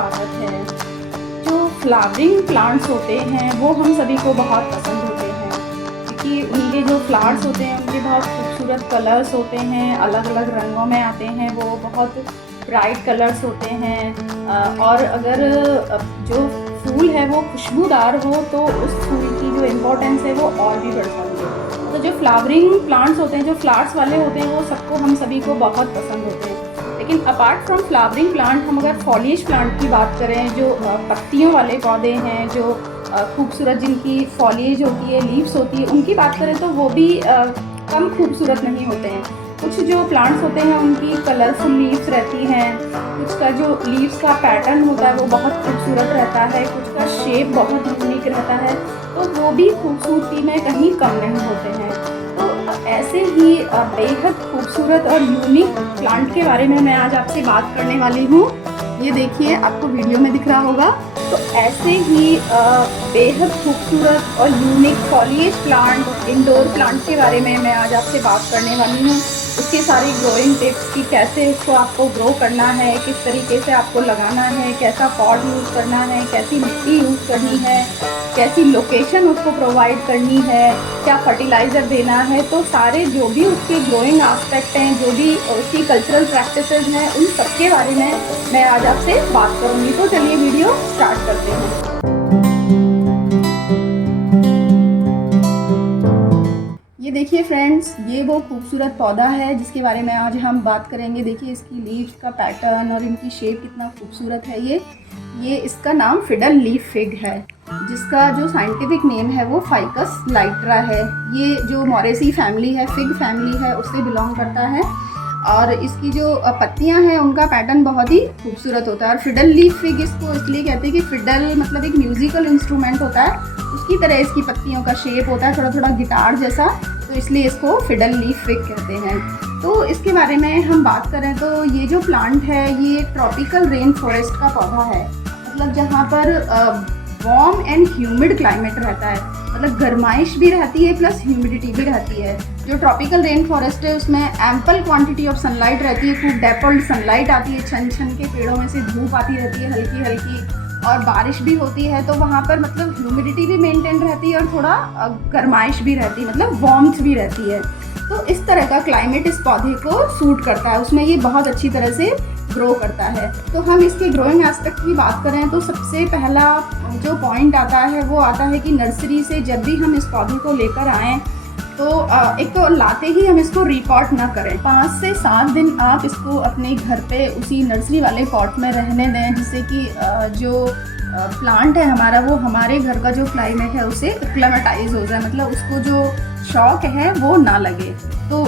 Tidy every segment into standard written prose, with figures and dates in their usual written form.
स्वागत है। जो फ्लावरिंग प्लांट्स होते हैं वो हम सभी को बहुत पसंद होते हैं, क्योंकि उनके जो फ्लावर्स होते हैं उनके बहुत खूबसूरत कलर्स होते हैं, अलग अलग रंगों में आते हैं, वो बहुत ब्राइट कलर्स होते हैं। और अगर जो फूल है वो खुशबूदार हो तो उस फूल की जो इम्पोर्टेंस है वो और भी बढ़ जाती है। तो जो फ्लावरिंग प्लांट्स होते हैं, जो फ्लावर्स वाले होते हैं, वो सबको हम सभी को बहुत पसंद होते हैं। लेकिन अपार्ट फ्रॉम फ्लावरिंग प्लांट, हम अगर फॉलिएज प्लांट की बात करें, जो पत्तियों वाले पौधे हैं, जो खूबसूरत जिनकी फॉलिएज होती है, लीव्स होती है, उनकी बात करें तो वो भी कम खूबसूरत नहीं होते हैं। कुछ जो प्लांट्स होते हैं उनकी कलरफुल लीव्स रहती हैं, कुछ का जो लीव्स का पैटर्न होता है वो बहुत खूबसूरत रहता है, कुछ का शेप बहुत यूनिक रहता है, तो वो भी खूबसूरती में कहीं कम नहीं होते हैं। तो ऐसे ही बेहद खूबसूरत और यूनिक प्लांट के बारे में मैं आज आपसे बात करने वाली हूँ। ये देखिए, आपको वीडियो में दिख रहा होगा। तो ऐसे ही बेहद खूबसूरत और unique foliage plant, indoor plant के बारे में मैं आज आपसे बात करने वाली हूँ। उसके सारी ग्रोइंग टिप्स कि कैसे उसको आपको ग्रो करना है, किस तरीके से आपको लगाना है, कैसा पॉट यूज़ करना है, कैसी मिट्टी यूज़ करनी है, कैसी लोकेशन उसको प्रोवाइड करनी है, क्या फर्टिलाइज़र देना है। तो सारे जो भी उसके ग्रोइंग एस्पेक्ट हैं, जो भी उसकी कल्चरल प्रैक्टिसेस हैं, उन सब के बारे में मैं आज आपसे बात करूँगी। तो चलिए वीडियो स्टार्ट करते हैं। ये देखिए फ्रेंड्स, ये वो खूबसूरत पौधा है जिसके बारे में आज हम बात करेंगे। देखिए इसकी लीव्स का पैटर्न और इनकी शेप कितना खूबसूरत है। ये इसका नाम फिडल लीफ फिग है, जिसका जो साइंटिफिक नेम है वो फाइकस लाइट्रा है। ये जो मोरेसी फैमिली है, फिग फैमिली है, उससे बिलोंग करता है। और इसकी जो पत्तियां हैं उनका पैटर्न बहुत ही खूबसूरत होता है। और फिडल लीफ फिग इसको इसलिए कहते हैं कि फिडल मतलब एक म्यूजिकल इंस्ट्रूमेंट होता है, उसकी तरह इसकी पत्तियों का शेप होता है, थोड़ा थोड़ा गिटार जैसा, तो इसलिए इसको फिडल लीफ फिग कहते हैं। तो इसके बारे में हम बात करें तो ये जो प्लांट है ये ट्रॉपिकल रेन फॉरेस्ट का पौधा है। मतलब जहाँ पर वार्म एंड ह्यूमिड क्लाइमेट रहता है, मतलब गर्माइश भी रहती है प्लस ह्यूमिडिटी भी रहती है। जो ट्रॉपिकल रेन फॉरेस्ट है उसमें एम्पल क्वांटिटी ऑफ सनलाइट रहती है, खूब डेपल्ड सनलाइट आती है, छन छन के पेड़ों में से धूप आती रहती है हल्की हल्की, और बारिश भी होती है। तो वहाँ पर मतलब ह्यूमिडिटी भी मेंटेन रहती है और थोड़ा गर्माइश भी रहती है, मतलब वार्मथ भी रहती है। तो इस तरह का क्लाइमेट इस पौधे को सूट करता है, उसमें ये बहुत अच्छी तरह से ग्रो करता है। तो हम इसके ग्रोइंग एस्पेक्ट की बात करें तो सबसे पहला जो पॉइंट आता है वो आता है कि नर्सरी से जब भी हम इस पौधे को लेकर आएँ तो एक तो लाते ही हम इसको रीपॉट ना करें। 5 से 7 दिन आप इसको अपने घर पे उसी नर्सरी वाले पॉट में रहने दें, जिससे कि जो प्लांट है हमारा वो हमारे घर का जो क्लाइमेट है उसे एक्लेमेटाइज हो जाए, मतलब उसको जो शॉक है वो ना लगे। तो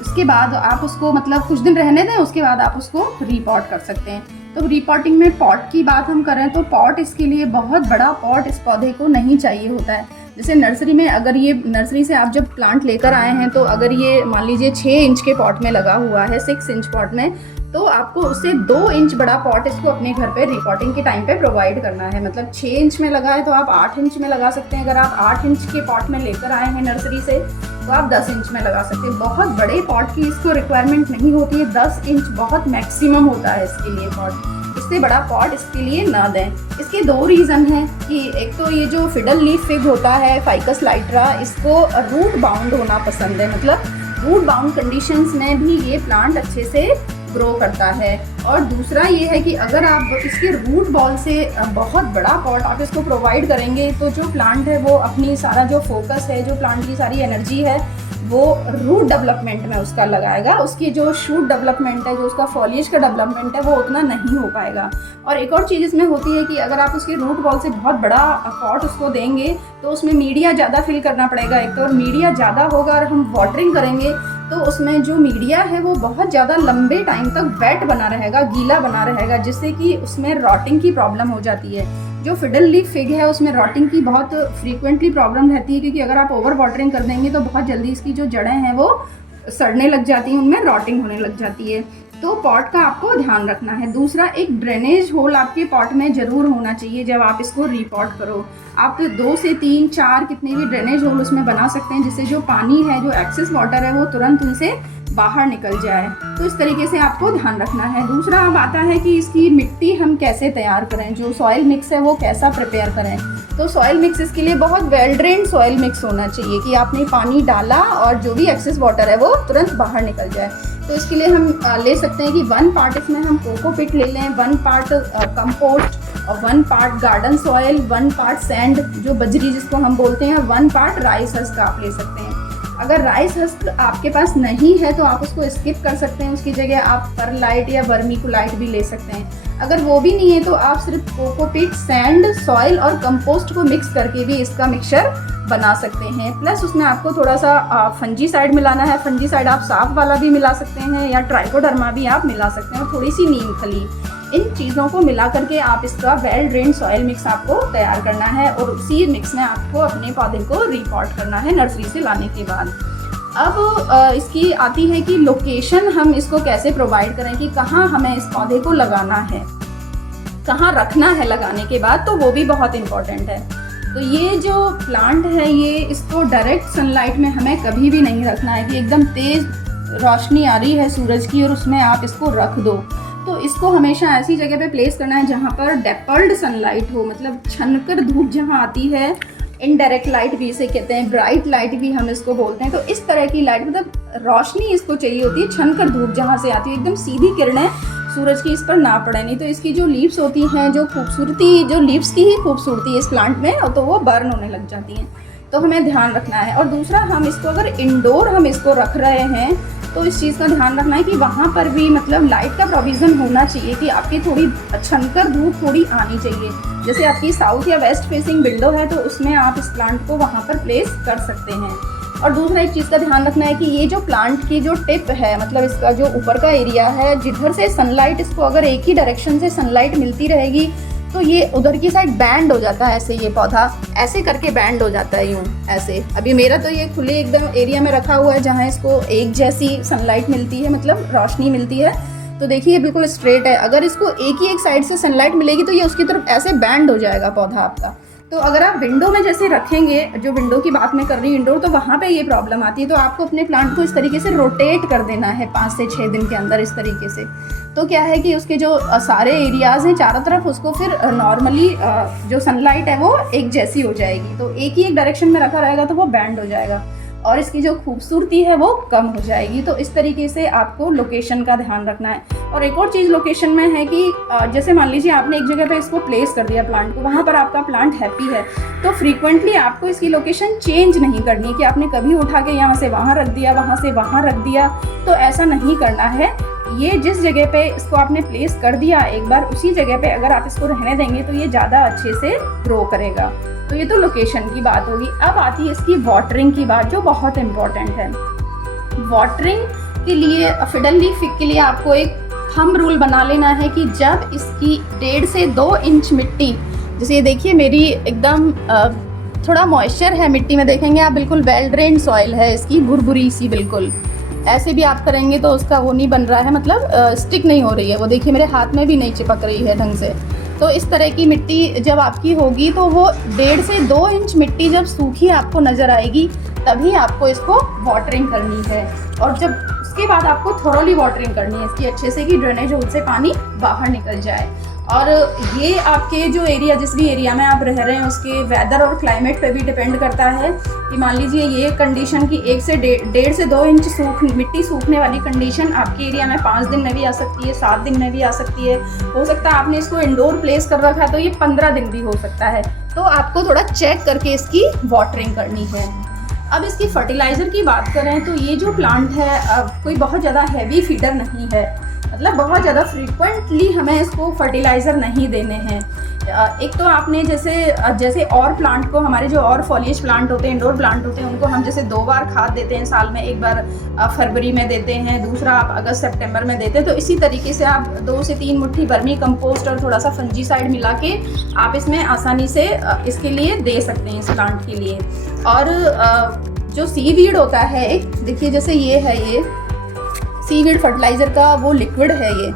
इसके बाद आप उसको मतलब कुछ दिन रहने दें, उसके बाद आप उसको रीपॉट कर सकते हैं। तो रीपॉटिंग में पॉट की बात हम करें तो पॉट इसके लिए बहुत बड़ा पॉट इस पौधे को नहीं चाहिए होता है। जैसे नर्सरी में, अगर ये नर्सरी से आप जब प्लांट लेकर आए हैं तो अगर ये मान लीजिए 6 इंच के पॉट में लगा हुआ है, 6 इंच पॉट में, तो आपको उससे 2 इंच बड़ा पॉट इसको अपने घर पे रिपॉटिंग के टाइम पे प्रोवाइड करना है। मतलब 6 इंच में लगा है तो आप 8 इंच में लगा सकते हैं। अगर आप 8 इंच के पॉट में लेकर आए हैं नर्सरी से तो आप 10 इंच में लगा सकते हैं। बहुत बड़े पॉट की इसको रिक्वायरमेंट नहीं होती है, 10 इंच बहुत मैक्सिमम होता है इसके लिए पॉट। इससे बड़ा पॉट इसके लिए ना दें। इसके 2 रीज़न हैं कि एक तो ये जो फिडल लीफ फिग होता है फाइकस लाइट्रा, इसको रूट बाउंड होना पसंद है, मतलब रूट बाउंड कंडीशंस में भी ये प्लांट अच्छे से ग्रो करता है। और दूसरा ये है कि अगर आप इसके रूट बॉल से बहुत बड़ा पॉट आप इसको प्रोवाइड करेंगे तो जो प्लांट है वो अपनी सारा जो फोकस है, जो प्लांट की सारी एनर्जी है वो रूट डेवलपमेंट में उसका लगाएगा। उसकी जो शूट डेवलपमेंट है, जो उसका फॉलिएज का डेवलपमेंट है, वो उतना नहीं हो पाएगा। और एक और चीज़ इसमें होती है कि अगर आप उसके रूट बॉल से बहुत बड़ा पॉट उसको देंगे तो उसमें मीडिया ज़्यादा फिल करना पड़ेगा। एक तो और मीडिया ज़्यादा होगा और हम वाटरिंग करेंगे तो उसमें जो मीडिया है वो बहुत ज़्यादा लंबे टाइम तक वेट बना रहेगा, गीला बना रहेगा, जिससे कि उसमें रॉटिंग की प्रॉब्लम हो जाती है। जो फिडल लीफ फिग है उसमें रॉटिंग की बहुत फ्रीक्वेंटली प्रॉब्लम रहती है, क्योंकि अगर आप ओवर वाटरिंग कर देंगे तो बहुत जल्दी इसकी जो जड़ें हैं वो सड़ने लग जाती हैं, उनमें रॉटिंग होने लग जाती है। तो पॉट का आपको ध्यान रखना है। दूसरा, एक ड्रेनेज होल आपके पॉट में ज़रूर होना चाहिए जब आप इसको रीपॉट करो। आप 2 से 3, 4 कितने भी ड्रेनेज होल उसमें बना सकते हैं, जिससे जो पानी है, जो एक्सेस वाटर है, वो तुरंत उनसे बाहर निकल जाए। तो इस तरीके से आपको ध्यान रखना है। दूसरा अब आता है कि इसकी मिट्टी हम कैसे तैयार करें, जो सॉइल मिक्स है वो कैसा प्रिपेयर करें। तो सॉइल मिक्स इसके लिए बहुत वेल ड्रेन्ड सॉइल मिक्स होना चाहिए कि आपने पानी डाला और जो भी एक्सेस वाटर है वो तुरंत बाहर निकल जाए। तो इसके लिए हम ले सकते हैं कि 1 पार्ट इसमें हम कोकोपीट ले लें, 1 पार्ट कंपोस्ट और 1 part garden soil, 1 part sand जो बजरी जिसको हम बोलते हैं, 1 पार्ट राइस हस्क आप ले सकते हैं। अगर राइस हस्क आपके पास नहीं है तो आप उसको स्किप कर सकते हैं, उसकी जगह आप परलाइट या वर्मीकुलाइट भी ले सकते हैं। अगर वो भी नहीं है तो आप सिर्फ कोकोपीट, सैंड, सॉइल और कंपोस्ट को मिक्स करके भी इसका मिक्सचर बना सकते हैं। प्लस उसमें आपको थोड़ा सा फंजीसाइड मिलाना है। फंजीसाइड आप साफ वाला भी मिला सकते हैं या ट्राइकोडर्मा भी आप मिला सकते हैं, और थोड़ी सी नीम खली। इन चीज़ों को मिला करके आप इसका वेल ड्रेन्ड सॉइल मिक्स आपको तैयार करना है और उसी मिक्स में आपको अपने पौधे को रिपॉट करना है नर्सरी से लाने के बाद। अब इसकी आती है कि लोकेशन हम इसको कैसे प्रोवाइड करें, कि कहाँ हमें इस पौधे को लगाना है, कहाँ रखना है लगाने के बाद, तो वो भी बहुत इम्पॉर्टेंट है। तो ये जो प्लांट है ये इसको डायरेक्ट सनलाइट में हमें कभी भी नहीं रखना है कि एकदम तेज़ रोशनी आ रही है सूरज की और उसमें आप इसको रख दो। तो इसको हमेशा ऐसी जगह पे प्लेस करना है जहाँ पर डेपर्ड सनलाइट हो, मतलब छनकर धूप जहाँ आती है। इनडायरेक्ट लाइट भी इसे कहते हैं, ब्राइट लाइट भी हम इसको बोलते हैं। तो इस तरह की लाइट, मतलब रोशनी इसको चाहिए होती है, छनकर धूप जहाँ से आती है, एकदम सीधी किरणें सूरज की इस पर ना पड़े, नहीं तो इसकी जो लीव्स होती हैं, जो खूबसूरती, जो लीव्स की ही खूबसूरती है इस प्लांट में, तो वो बर्न होने लग जाती हैं। तो हमें ध्यान रखना है। और दूसरा, हम इसको अगर इंडोर हम इसको रख रहे हैं तो इस चीज़ का ध्यान रखना है कि वहाँ पर भी मतलब लाइट का प्रोविज़न होना चाहिए, कि आपकी थोड़ी छनकर धूप थोड़ी आनी चाहिए। जैसे आपकी साउथ या वेस्ट फेसिंग विंडो है तो उसमें आप इस प्लांट को वहाँ पर प्लेस कर सकते हैं। और दूसरा एक चीज़ का ध्यान रखना है कि ये जो प्लांट की जो टिप है, मतलब इसका जो ऊपर का एरिया है, जिधर से सनलाइट इसको अगर एक ही डायरेक्शन से सनलाइट मिलती रहेगी तो ये उधर की साइड बैंड हो जाता है। ऐसे ये पौधा ऐसे करके बैंड हो जाता है, यूँ ऐसे। अभी मेरा तो ये खुले एकदम एरिया में रखा हुआ है जहाँ इसको एक जैसी सनलाइट मिलती है, मतलब रोशनी मिलती है। तो देखिए बिल्कुल स्ट्रेट है। अगर इसको एक साइड से सनलाइट मिलेगी तो ये उसकी तरफ ऐसे बैंड हो जाएगा पौधा आपका। तो अगर आप विंडो में जैसे रखेंगे, जो विंडो की बात मैं कर रही हूँ इंडोर, तो वहाँ पे ये प्रॉब्लम आती है। तो आपको अपने प्लांट को इस तरीके से रोटेट कर देना है 5 से 6 दिन के अंदर इस तरीके से। तो क्या है कि उसके जो सारे एरियाज़ हैं चारों तरफ, उसको फिर नॉर्मली जो सनलाइट है वो एक जैसी हो जाएगी। तो एक ही एक डायरेक्शन में रखा रहेगा तो वो बैंड हो जाएगा और इसकी जो खूबसूरती है वो कम हो जाएगी। तो इस तरीके से आपको लोकेशन का ध्यान रखना है। और एक और चीज़ लोकेशन में है कि जैसे मान लीजिए आपने एक जगह पे इसको प्लेस कर दिया प्लांट को, वहाँ पर आपका प्लांट हैप्पी है, तो फ्रीक्वेंटली आपको इसकी लोकेशन चेंज नहीं करनी कि आपने कभी उठा के यहाँ से वहाँ रख दिया, वहाँ से वहाँ रख दिया। तो ऐसा नहीं करना है। ये जिस जगह पे इसको आपने प्लेस कर दिया एक बार, उसी जगह पे अगर आप इसको रहने देंगे तो ये ज़्यादा अच्छे से ग्रो करेगा। तो ये तो लोकेशन की बात होगी। अब आती है इसकी वाटरिंग की बात, जो बहुत इम्पॉर्टेंट है। वाटरिंग के लिए, फिडल लीफ के लिए आपको एक थंब रूल बना लेना है कि जब इसकी 1.5 से 2 इंच मिट्टी, जैसे ये देखिए मेरी एकदम थोड़ा मॉइस्चर है मिट्टी में, देखेंगे आप बिल्कुल वेल ड्रेन्ड सॉइल है इसकी, भुरभुरी सी बिल्कुल। ऐसे भी आप करेंगे तो उसका वो नहीं बन रहा है, मतलब स्टिक नहीं हो रही है। वो देखिए मेरे हाथ में भी नहीं चिपक रही है ढंग से। तो इस तरह की मिट्टी जब आपकी होगी तो वो 1.5 से 2 इंच मिट्टी जब सूखी आपको नज़र आएगी तभी आपको इसको वाटरिंग करनी है। और जब उसके बाद आपको थोरोली वाटरिंग करनी है इसकी अच्छे से, कि ड्रेनेज होल से पानी बाहर निकल जाए। और ये आपके जो एरिया, जिस भी एरिया में आप रह रहे हैं उसके वेदर और क्लाइमेट पे भी डिपेंड करता है। कि मान लीजिए ये कंडीशन की 1 से 1.5 से 2 इंच मिट्टी सूखने वाली कंडीशन आपके एरिया में 5 दिन में भी आ सकती है, 7 दिन में भी आ सकती है। हो सकता है आपने इसको इंडोर प्लेस कर रखा है तो ये 15 दिन भी हो सकता है। तो आपको थोड़ा चेक करके इसकी वाटरिंग करनी है। अब इसकी फर्टिलाइज़र की बात करें तो ये जो प्लांट है कोई बहुत ज़्यादा हैवी फीडर नहीं है, मतलब बहुत ज़्यादा फ्रीक्वेंटली हमें इसको फर्टिलाइज़र नहीं देने हैं। एक तो आपने जैसे और प्लांट को, हमारे जो और फॉलिएज प्लांट होते हैं, इंडोर प्लांट होते हैं, उनको हम जैसे 2 बार खाद देते हैं साल में, एक बार फरवरी में देते हैं, दूसरा आप अगस्त सितंबर में देते हैं। तो इसी तरीके से आप 2 से 3 मुट्ठी वर्मी कंपोस्ट और थोड़ा सा फंजीसाइड मिला के आप इसमें आसानी से इसके लिए दे सकते हैं, इस प्लांट के लिए। और जो सीवीड होता है एक, देखिए जैसे ये है, ये सीवीड फर्टिलाइज़र का वो लिक्विड है ये।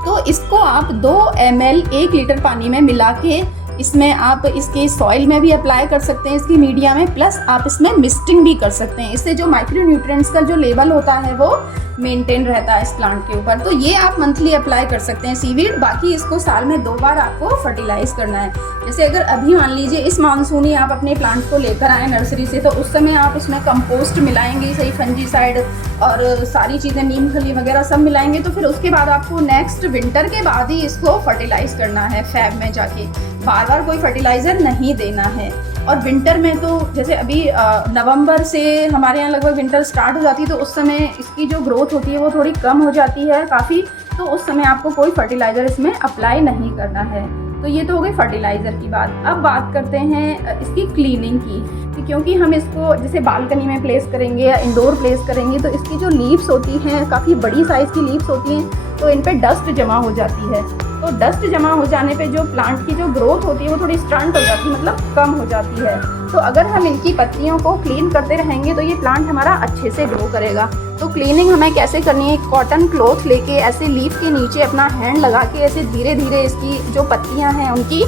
तो इसको आप 2 ml 1 लीटर पानी में मिला के इसमें आप इसके सॉइल में भी अप्लाई कर सकते हैं, इसकी मीडिया में, प्लस आप इसमें मिस्टिंग भी कर सकते हैं। इससे जो माइक्रो न्यूट्रिएंट्स का जो लेवल होता है वो मेंटेन रहता है इस प्लांट के ऊपर। तो ये आप मंथली अप्लाई कर सकते हैं सीवीड। बाकी इसको साल में 2 बार आपको फर्टिलाइज करना है। जैसे अगर अभी मान लीजिए इस मानसून ही आप अपने प्लांट को लेकर आए नर्सरी से, तो उस समय आप इसमें कंपोस्ट मिलाएंगे, सही फंजीसाइड और सारी चीज़ें, नीम खली वगैरह सब मिलाएंगे। तो फिर उसके बाद आपको नेक्स्ट विंटर के बाद ही इसको फर्टिलाइज करना है फैब में जाके, बार बार कोई फर्टिलाइज़र नहीं देना है। और विंटर में तो जैसे अभी नवंबर से हमारे यहाँ लगभग विंटर स्टार्ट हो जाती है, तो उस समय इसकी जो ग्रोथ होती है वो थोड़ी कम हो जाती है काफ़ी, तो उस समय आपको कोई फर्टिलाइज़र इसमें अप्लाई नहीं करना है। तो ये तो हो गई फर्टिलाइज़र की बात। अब बात करते हैं इसकी क्लीनिंग की, क्योंकि हम इसको जैसे बालकनी में प्लेस करेंगे या इंडोर प्लेस करेंगे, तो इसकी जो लीव्स होती हैं काफ़ी बड़ी साइज़ की लीव्स होती हैं, तो इन पे डस्ट जमा हो जाती है। तो डस्ट जमा हो जाने पे जो प्लांट की जो ग्रोथ होती है वो थोड़ी स्टंट हो जाती है, मतलब कम हो जाती है। तो अगर हम इनकी पत्तियों को क्लीन करते रहेंगे तो ये प्लांट हमारा अच्छे से ग्रो करेगा। तो क्लीनिंग हमें कैसे करनी है, कॉटन क्लॉथ लेके ऐसे लीफ के नीचे अपना हैंड लगा के ऐसे धीरे धीरे इसकी जो पत्तियां हैं उनकी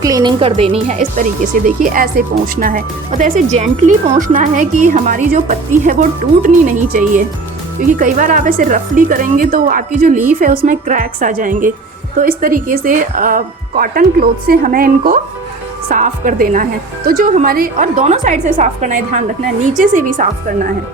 क्लीनिंग कर देनी है। इस तरीके से देखिए ऐसे पोंछना है, और ऐसे जेंटली पोंछना है कि हमारी जो पत्ती है वो टूटनी नहीं चाहिए, क्योंकि कई बार आप ऐसे रफली करेंगे तो आपकी जो लीफ है उसमें क्रैक्स आ जाएंगे। तो इस तरीके से कॉटन क्लॉथ से हमें इनको साफ़ कर देना है। तो जो हमारे, और दोनों साइड से साफ़ करना है, ध्यान रखना है, नीचे से भी साफ़ करना है।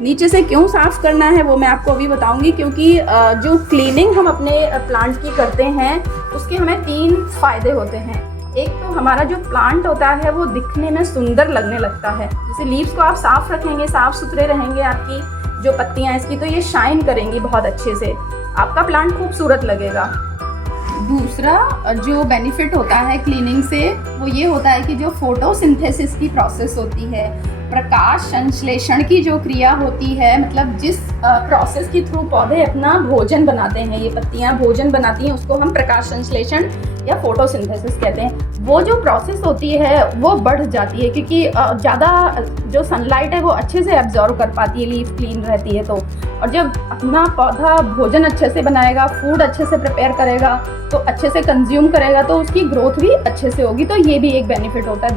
नीचे से क्यों साफ़ करना है वो मैं आपको अभी बताऊंगी, क्योंकि जो क्लीनिंग हम अपने प्लांट की करते हैं उसके हमें 3 फ़ायदे होते हैं। एक तो हमारा जो प्लांट होता है वो दिखने में सुंदर लगने लगता है। जैसे लीव्स को आप साफ़ रखेंगे, साफ़ सुथरे रहेंगे, आपकी जो पत्तियाँ इसकी, तो ये शाइन करेंगी बहुत अच्छे से, आपका प्लांट खूबसूरत लगेगा। दूसरा जो बेनिफिट होता है क्लीनिंग से वो ये होता है कि जो फोटोसिंथेसिस की प्रोसेस होती है, प्रकाश संश्लेषण की जो क्रिया होती है, मतलब जिस प्रोसेस के थ्रू पौधे अपना भोजन बनाते हैं, ये पत्तियां भोजन बनाती हैं, उसको हम प्रकाश संश्लेषण या फोटोसिंथेसिस कहते हैं। वो जो प्रोसेस होती है वो बढ़ जाती है, क्योंकि ज़्यादा जो सनलाइट है वो अच्छे से एब्जॉर्व कर पाती है, लीफ क्लीन रहती है तो। और जब अपना पौधा भोजन अच्छे से बनाएगा, फूड अच्छे से प्रिपेयर करेगा, तो अच्छे से कंज्यूम करेगा, तो उसकी ग्रोथ भी अच्छे से होगी। तो ये भी एक बेनिफिट होता है।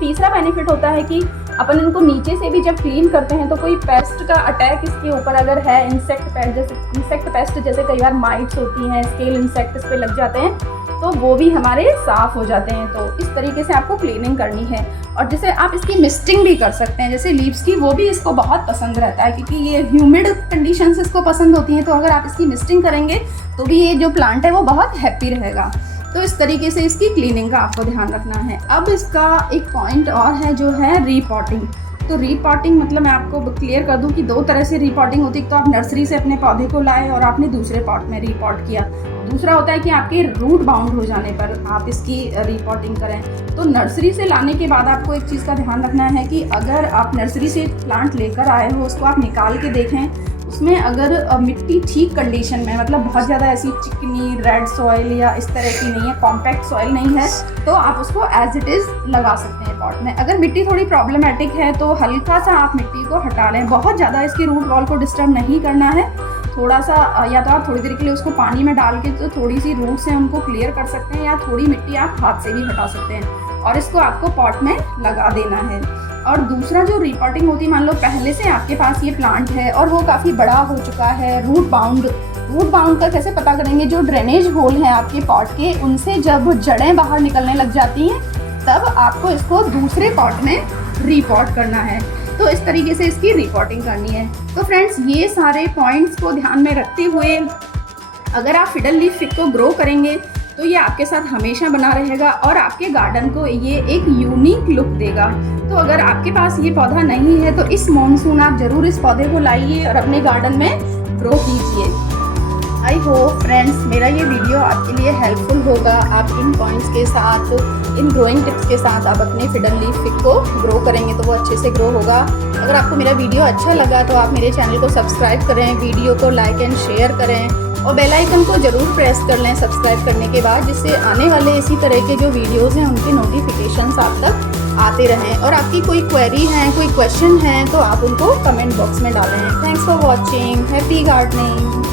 तीसरा बेनिफिट होता है कि अपन इनको नीचे से भी जब क्लीन करते हैं तो कोई पेस्ट का अटैक इसके ऊपर अगर है, इंसेक्ट पेस्ट जैसे कई बार माइट्स होती हैं, स्केल इंसेक्ट इस पे लग जाते हैं, तो वो भी हमारे साफ़ हो जाते हैं। तो इस तरीके से आपको क्लीनिंग करनी है। और जैसे आप इसकी मिस्टिंग भी कर सकते हैं, जैसे लीव्स की, वो भी इसको बहुत पसंद रहता है, क्योंकि ये ह्यूमिड कंडीशंस इसको पसंद होती हैं। तो अगर आप इसकी मिस्टिंग करेंगे तो भी ये जो प्लांट है वो बहुत हैप्पी रहेगा। तो इस तरीके से इसकी क्लीनिंग का आपको ध्यान रखना है। अब इसका एक पॉइंट और है जो है रीपॉटिंग। तो रीपॉटिंग मतलब मैं आपको क्लियर कर दूं कि 2 तरह से रीपॉटिंग होती है। तो आप नर्सरी से अपने पौधे को लाए और आपने दूसरे पॉट में रीपॉट किया। दूसरा होता है कि आपके रूट बाउंड हो जाने पर आप इसकी रीपॉटिंग करें। तो नर्सरी से लाने के बाद आपको एक चीज़ का ध्यान रखना है कि अगर आप नर्सरी से प्लांट लेकर आए हो, उसको आप निकाल के देखें, उसमें अगर मिट्टी ठीक कंडीशन में, मतलब बहुत ज़्यादा ऐसी चिकनी रेड सॉइल या इस तरह की नहीं है, कॉम्पैक्ट सॉइल नहीं है, तो आप उसको एज इट इज़ लगा सकते हैं पॉट में। अगर मिट्टी थोड़ी प्रॉब्लमेटिक है तो हल्का सा आप मिट्टी को हटा लें, बहुत ज़्यादा इसकी रूट वॉल को डिस्टर्ब नहीं करना है। थोड़ा सा, या तो आप थोड़ी देर के लिए उसको पानी में डाल के तो थोड़ी सी रूट से उनको क्लियर कर सकते हैं, या थोड़ी मिट्टी आप हाथ से भी हटा सकते हैं, और इसको आपको पॉट में लगा देना है। और दूसरा जो रीपॉटिंग होती है, मान लो पहले से आपके पास ये प्लांट है और वो काफ़ी बड़ा हो चुका है, रूट बाउंड का कैसे पता करेंगे? जो ड्रेनेज होल हैं आपके पॉट के, उनसे जब जड़ें बाहर निकलने लग जाती हैं तब आपको इसको दूसरे पॉट में रीपॉट करना है। तो इस तरीके से इसकी रीपॉटिंग करनी है। तो फ्रेंड्स, ये सारे पॉइंट्स को ध्यान में रखते हुए अगर आप फिडल लीफ फिग को ग्रो करेंगे तो ये आपके साथ हमेशा बना रहेगा और आपके गार्डन को ये एक यूनिक लुक देगा। तो अगर आपके पास ये पौधा नहीं है तो इस मॉनसून आप ज़रूर इस पौधे को लाइए और अपने गार्डन में ग्रो कीजिए। आई होप फ्रेंड्स मेरा ये वीडियो आपके लिए हेल्पफुल होगा। आप इन पॉइंट्स के साथ, इन ग्रोइंग टिप्स के साथ आप अपने फिडल लीफ फिग को ग्रो करेंगे तो वो अच्छे से ग्रो होगा। अगर आपको मेरा वीडियो अच्छा लगा तो आप मेरे चैनल को सब्सक्राइब करें, वीडियो को लाइक एंड शेयर करें और बेल आइकन को ज़रूर प्रेस कर लें सब्सक्राइब करने के बाद, जिससे आने वाले इसी तरह के जो वीडियोज़ हैं उनके नोटिफिकेशंस आप तक आते रहें। और आपकी कोई क्वेरी है, कोई क्वेश्चन है तो आप उनको कमेंट बॉक्स में डालें। Thanks for watching. Happy gardening.